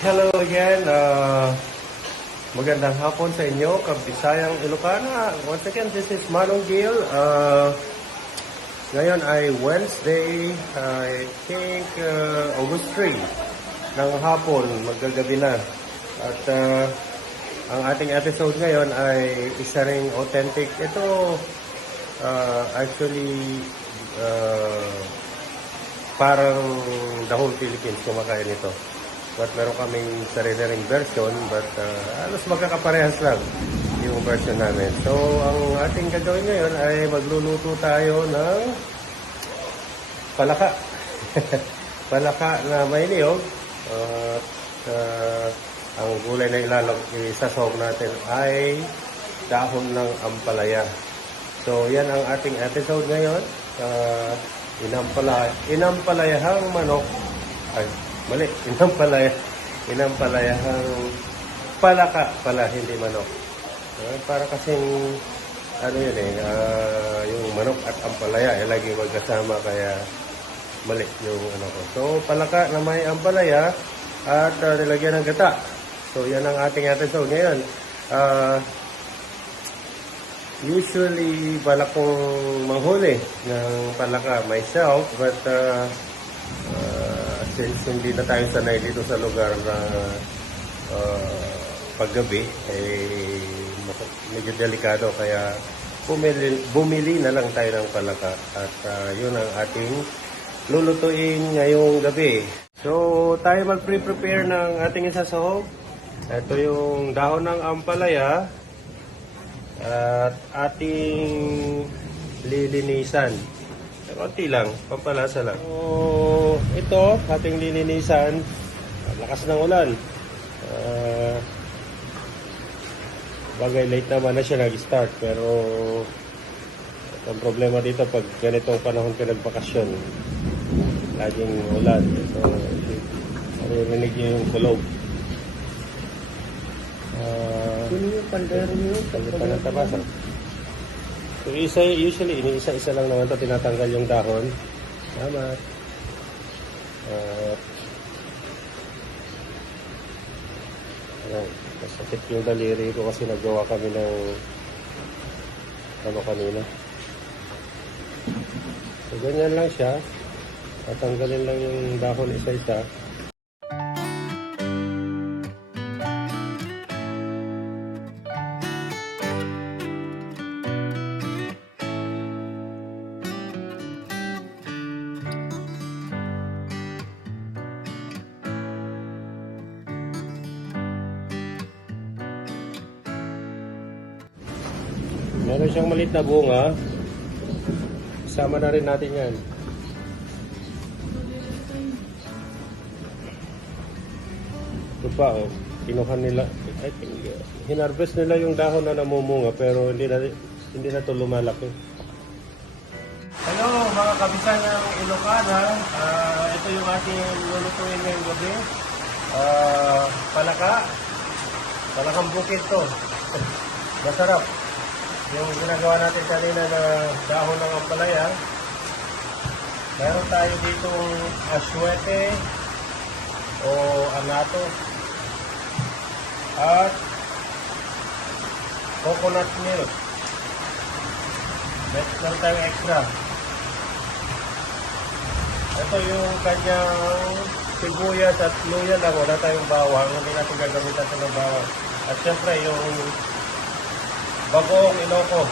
Hello again. Magandang hapon sa inyo, Kabisayang Ilocana. Once again, this is Manong Gil. Ngayon ay Wednesday, I think August 3 ng hapon, magagabi na. At ang ating episode ngayon ay isa ring authentic. Ito actually parang the whole Philippines kumakain ito. But meron kaming sarili ring version, but halos magkakaparehas lang yung version namin. So, ang ating gagawin ngayon ay magluluto tayo ng palaka. Palaka na may niyog. Ang gulay na isasawag natin ay dahon ng ampalaya. So, yan ang ating episode ngayon. Inampalayahang manok. Ay, mali, inampalayahang palaka pala, hindi manok. Para kasing, ano yun yung manok at ampalaya, lagi magkasama, kaya mali yung ano ko. So, palaka na may ampalaya at nilagyan ng gata. So, yan ang ating episode ngayon. Usually, balak kong manghuli ng palaka myself, but since hindi na tayo sanay dito sa lugar na paggabi, medyo delikado, kaya bumili na lang tayo ng palaka at yun ang ating lulutuin ngayong gabi. So, tayo mag-prepare ng ating isasahog. Ito yung dahon ng ampalaya at ating lilinisan. Konti lang, pampalasa lang. So, ito, ating lilinisan. Lakas ng ulan. Bagay, late naman na siya nag-start. Pero, ang problema dito, pag ganitong panahon ka nagbakasyon, laging ulan. So, maririnig niyo yung kulog. Yun yung pandero nyo. Panatabasan. So, usually, isa-isa lang naman ito, tinatanggal yung dahon. Tama. Masakit yung daliri ko kasi nagawa kami ng ano kanina. So, ganyan lang siya. Tatanggalin lang yung dahon isa-isa. Meron siyang maliit na bunga. Isama na rin natin yan. Ito pa, kinuha nila. I think, hinarvest nila yung dahon na namumunga, pero hindi na ito lumalaki. Hello mga kabisan ng Ilocana. Ito yung ating lulutuin ngayong gabi. Palakang bukid to. Masarap. Yung ginagawa natin kanina na dahon ng ampalaya. Meron tayo ditong aswete o anato at coconut milk. Meron tayong extra. Ito yung kanyang sibuyas at luya lang. Wala tayong bawang. Hindi natin gagamitan ito ng bawang. At syempre yung bagoong Ilocos.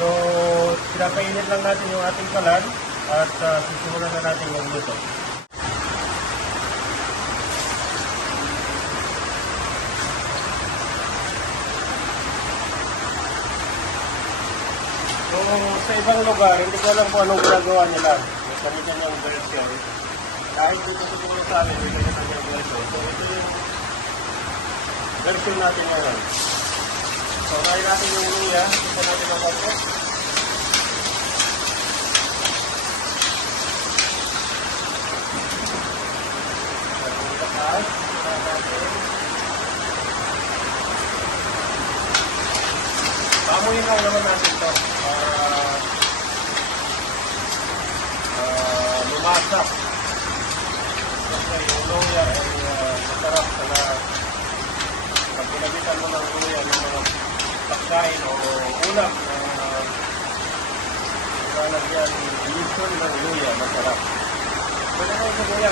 So, pinapainit lang natin yung ating kalan at sisimulan na natin yung luto. So, sa ibang lugar, hindi ko alam kung anong ginagawa nila. May kanya-kanyang version. Kahit dito siguro sa amin, may kanya-kanyang version. So, ito yung version natin ngayon. So, unahin natin yung luya. Ito natin ang konti. Pamuyin lang naman natin ito. Lumasak. Kasi yung pagkain o ulam na lalagyan inisyon ng luya, masarap. Pwede na yung luya.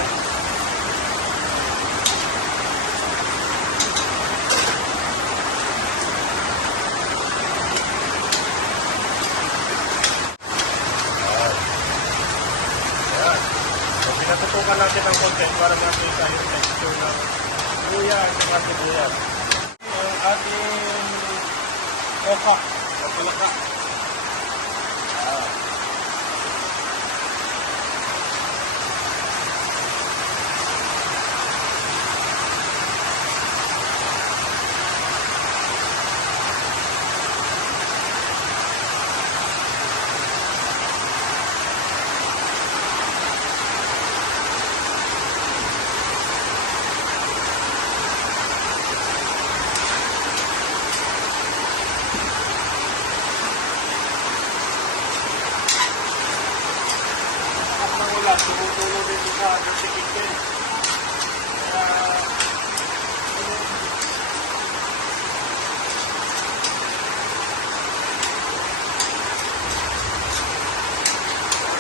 Pinatutukan natin ang konti para makita yung texture ng luya at saka sibuyas. Ang ating oka o palaka. Tumutulo din sa dirty kitchen. Kaya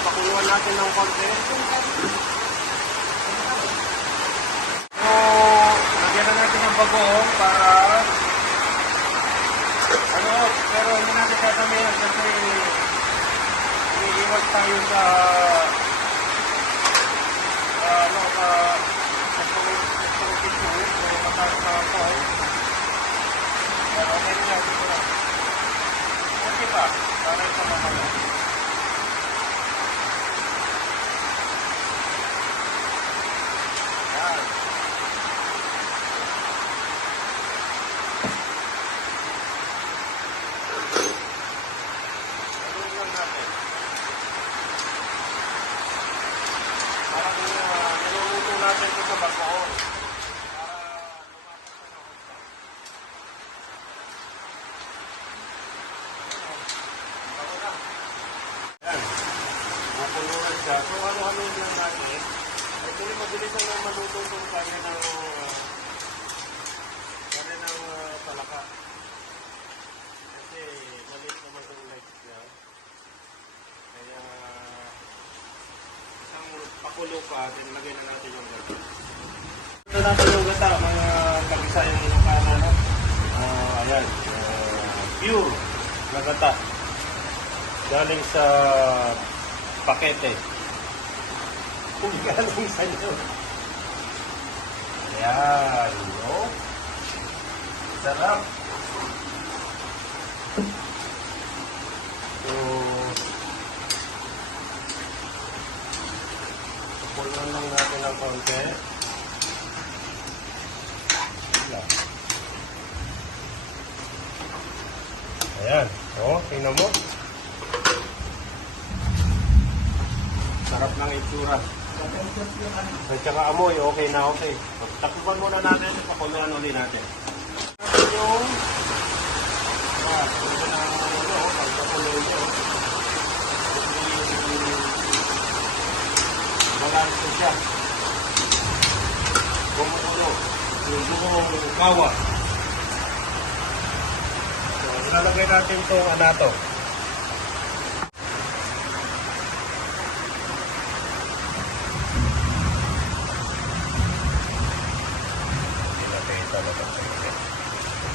pakuluan natin ng konti. So, lagyan na natin ng bagoong para pero hindi natin tatamihan kasi iiwas tayo sa mataas na ako pero okay na dito na okay pa para sa mamaya yan gawin lang natin parang niluluto natin ito sa bagoong. So, ano-ano lang natin. Actually, mabilis na maluto itong kanya ng palaka. Kasi, maliit naman itong legs niya. Kaya, isang pakulo pa, tinlagay na natin yung gata. Ito natin yung gata, mga kabisa yung inukana, no? Ayan, pure na gata. Galing sa pakete. Kung galing sa inyo. Ayan, no? Sarap. So, puluhan lang natin ng konti. Ayan, tingnan mo. Sarap ng itsura. At saka amoy, okay na okay. Takpan muna natin, pakuluan ulit natin. Yung ito na pagpakuloy nyo. Balanso siya. Bumukulo. Yung buong kawa. So, ilalagay natin itong anato.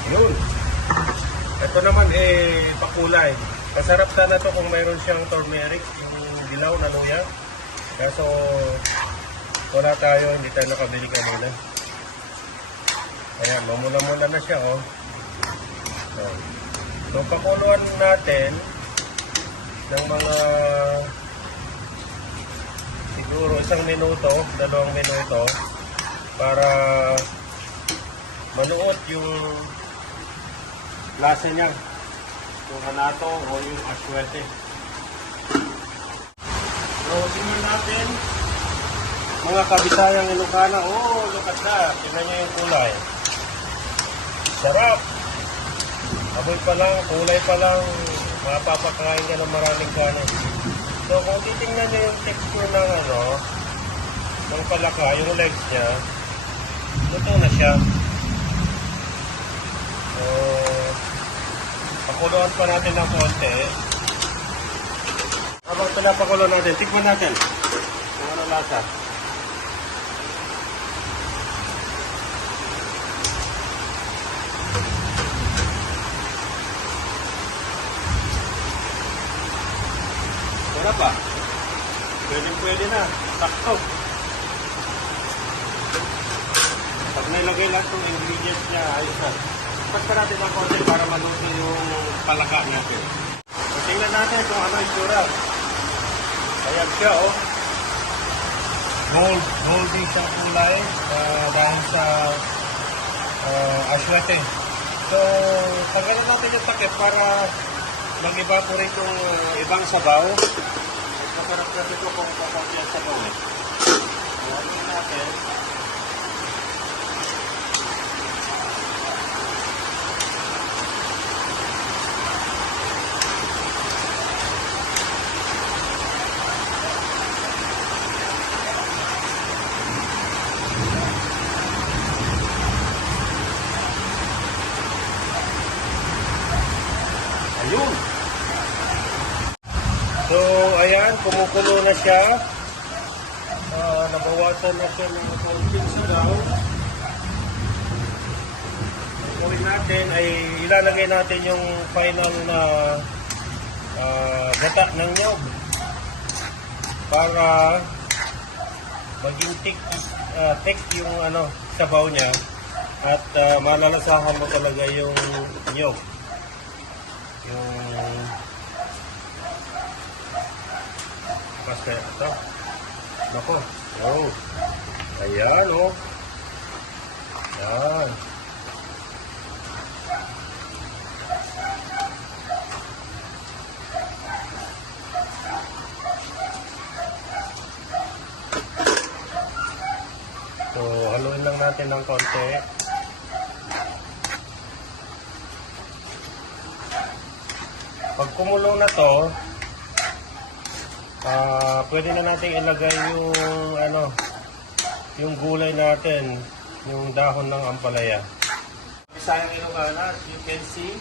Yun. Ito naman pakulay. Masarap sana to kung mayroon siyang turmeric, yung dilaw na luya. Kaso wala tayo, hindi tayo nakabili kanina. Ayan, mamula-mula na siya, oh. So pakuluan natin ng mga siguro 1 minuto, 2 minuto para manuot yung lasa niya, yung hanato o yung aswete. So, tingnan natin mga kabisayang Ilocana. Oh, look at that. Tingnan niyo yung kulay. Sarap! Amoy pa lang, kulay pa lang, mapapakain ka ng maraming kanin. So, kung titingnan niyo yung texture ng ng palaka, yung legs niya, luto na siya. So, Pakuluan pa natin ng konti. Habang pinapakulo natin, tikman natin kung ano lasa. Sarap ba? Pwede na. Sakto. Pag nailagay lang itong ingredients niya, ayos na. Pagka natin ang konti para maluto yung palaka natin. So, tingnan natin kung ano yung sura. Ayan siya, oh. Goldy siyang kulay dahil sa aswete. So, tagalan natin yung takip para mag-evaporate yung ibang sabaw. Masarap na ito kung kapag yan sabaw eh. So, ano natin? Ayun. So, ayan, kumukulo na siya. Nabawasan na siya ng kaunting sabaw. Ang gawin natin ay ilalagay natin yung final na gata ng nyog para maging thick yung sabaw niya at malalasahan mo talaga yung nyog. Yung pasta ito. Nako. Oh. Ayan, oh. Ayan. So, haluin lang natin ng konti. Pag kumulong na to, pwede na natin ilagay yung gulay natin, yung dahon ng ampalaya. Sayang Ilocana, as you can see,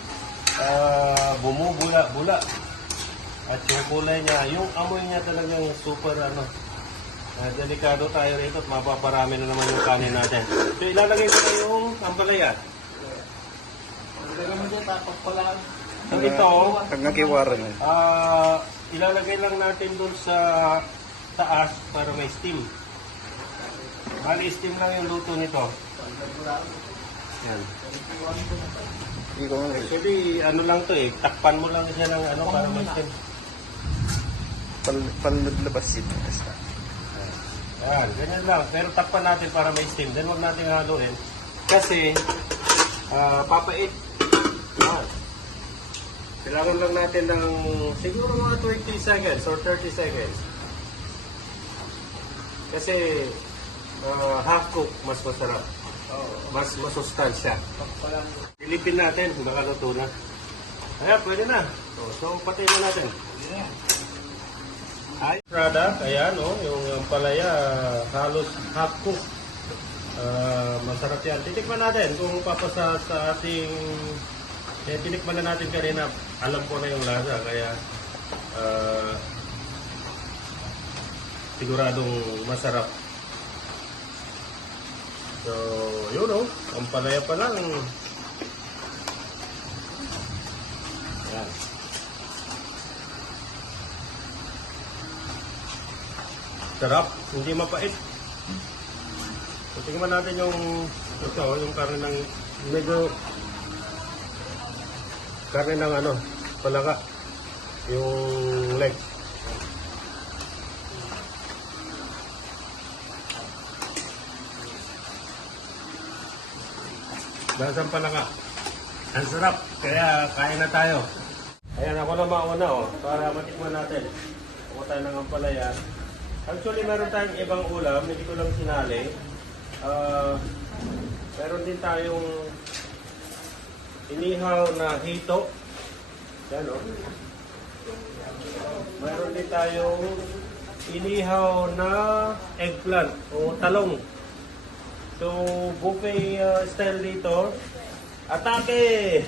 bumubula-bula. At yung kulay niya, yung amoy niya talagang super delikado tayo rito at mapaparami na naman yung kanin natin. So ilalagay ko na yung ampalaya. So ito, ilalagay lang natin dun sa taas para may steam. Bali, steam lang yung luto nito. Yan. Actually, lang to eh. Takpan mo lang siya ng para may steam. Panlabas yun. Yan, ganyan lang. Pero takpan natin para may steam. Then huwag natin haluin. Kasi, papait. Yan. Kailangan lang natin ng siguro mga 20 seconds or 30 seconds. Kasi half cook mas masarap. Mas masustansya. Dilipin natin kung nakaluto na. Ayan, pwede na. So patayin na natin. Ay, product, ayan yung palaya halos half cook. Masarap yan. Titikman natin kung papasa sa ating tinikman na natin kanina. Alam ko na yung lasa, kaya siguradong masarap. So, yun ang palaya pa lang. Ayan. Sarap, hindi mapait. So, tingnan natin yung karne ng medyo karne ng palaka, yung leg. Lasang palaka. Ang sarap, kaya kain na tayo. Ayan, ako na mauna para matikman natin. Kuha tayo ng ampalaya. Actually, meron tayong ibang ulam, hindi ko lang sinali. Meron din tayong inihaw na hito. Yan Meron din tayong inihaw na eggplant o talong. So, buffet style dito. Atake!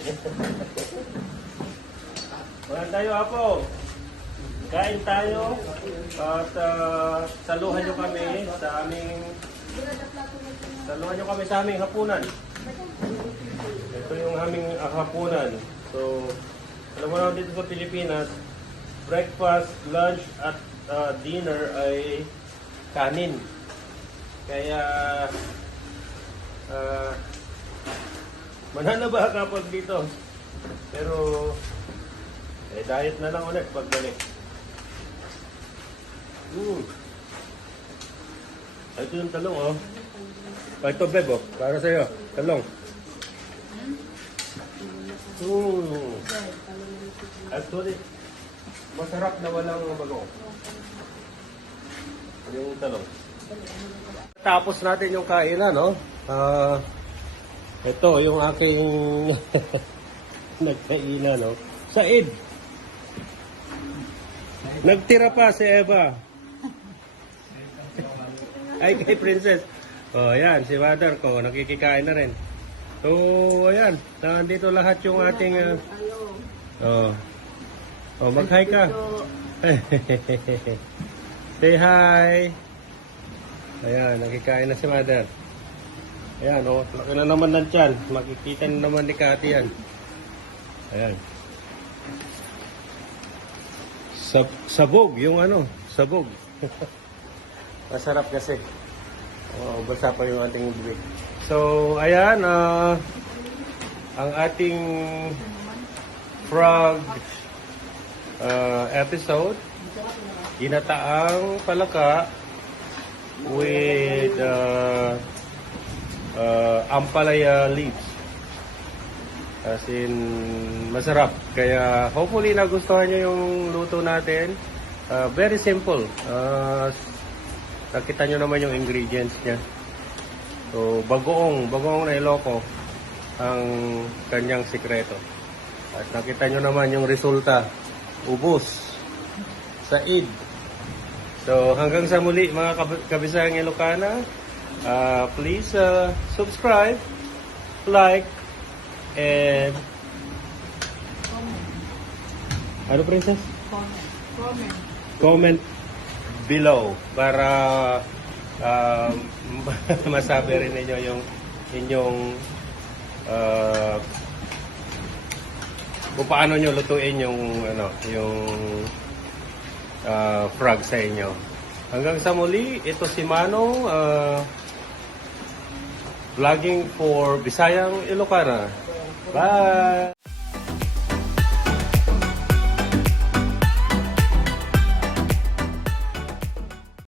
Wala tayo, Apo. Kain tayo at saluhan nyo kami sa aming hapunan. Ito yung aming hapunan. So, alam mo naman dito sa Pilipinas, breakfast, lunch at dinner ay kanin. Kaya mananaba ka pag dito. Pero diet na lang ulit pagbalik. Ito yung talong, oh. Ito, Beb, oh. Para sa'yo. Talong. Actually, masarap na walang bago. Yung talong. Tapos natin yung kainan, no? Ito, yung aking nagkainan, no? Said. Nagtira pa si Eva. Ay, kay Princess. Oh, ayan, si mother ko, nakikikain na rin. So, ayan, nandito lahat yung ating... mag-hi ka. Say hi. Ayan, nakikain na si mother. Ayan, oh, laki na naman ng tiyan. Makikita na naman ni Cathy yan. Ayan. Sabog, yung sabog. Masarap kasi. Basa pa yung ating bibig. So, ayan, ang ating frog episode, ginataang palaka with ampalaya leaves. As in, masarap. Kaya hopefully nagustuhan nyo yung luto natin. Very simple. Nakita nyo naman yung ingredients niya. So, bagoong na Ilocos ang kanyang sikreto. At nakita nyo naman yung resulta. Ubos. Said. So, hanggang sa muli mga kabisayang Ilocana, please subscribe, like, and ano, Princess? Comment below para masabi rin ninyo yung inyong kung paano nyo lutuin yung frog sa inyo. Hanggang sa muli, ito si Manong vlogging for Bisayang Ilocana. Bye!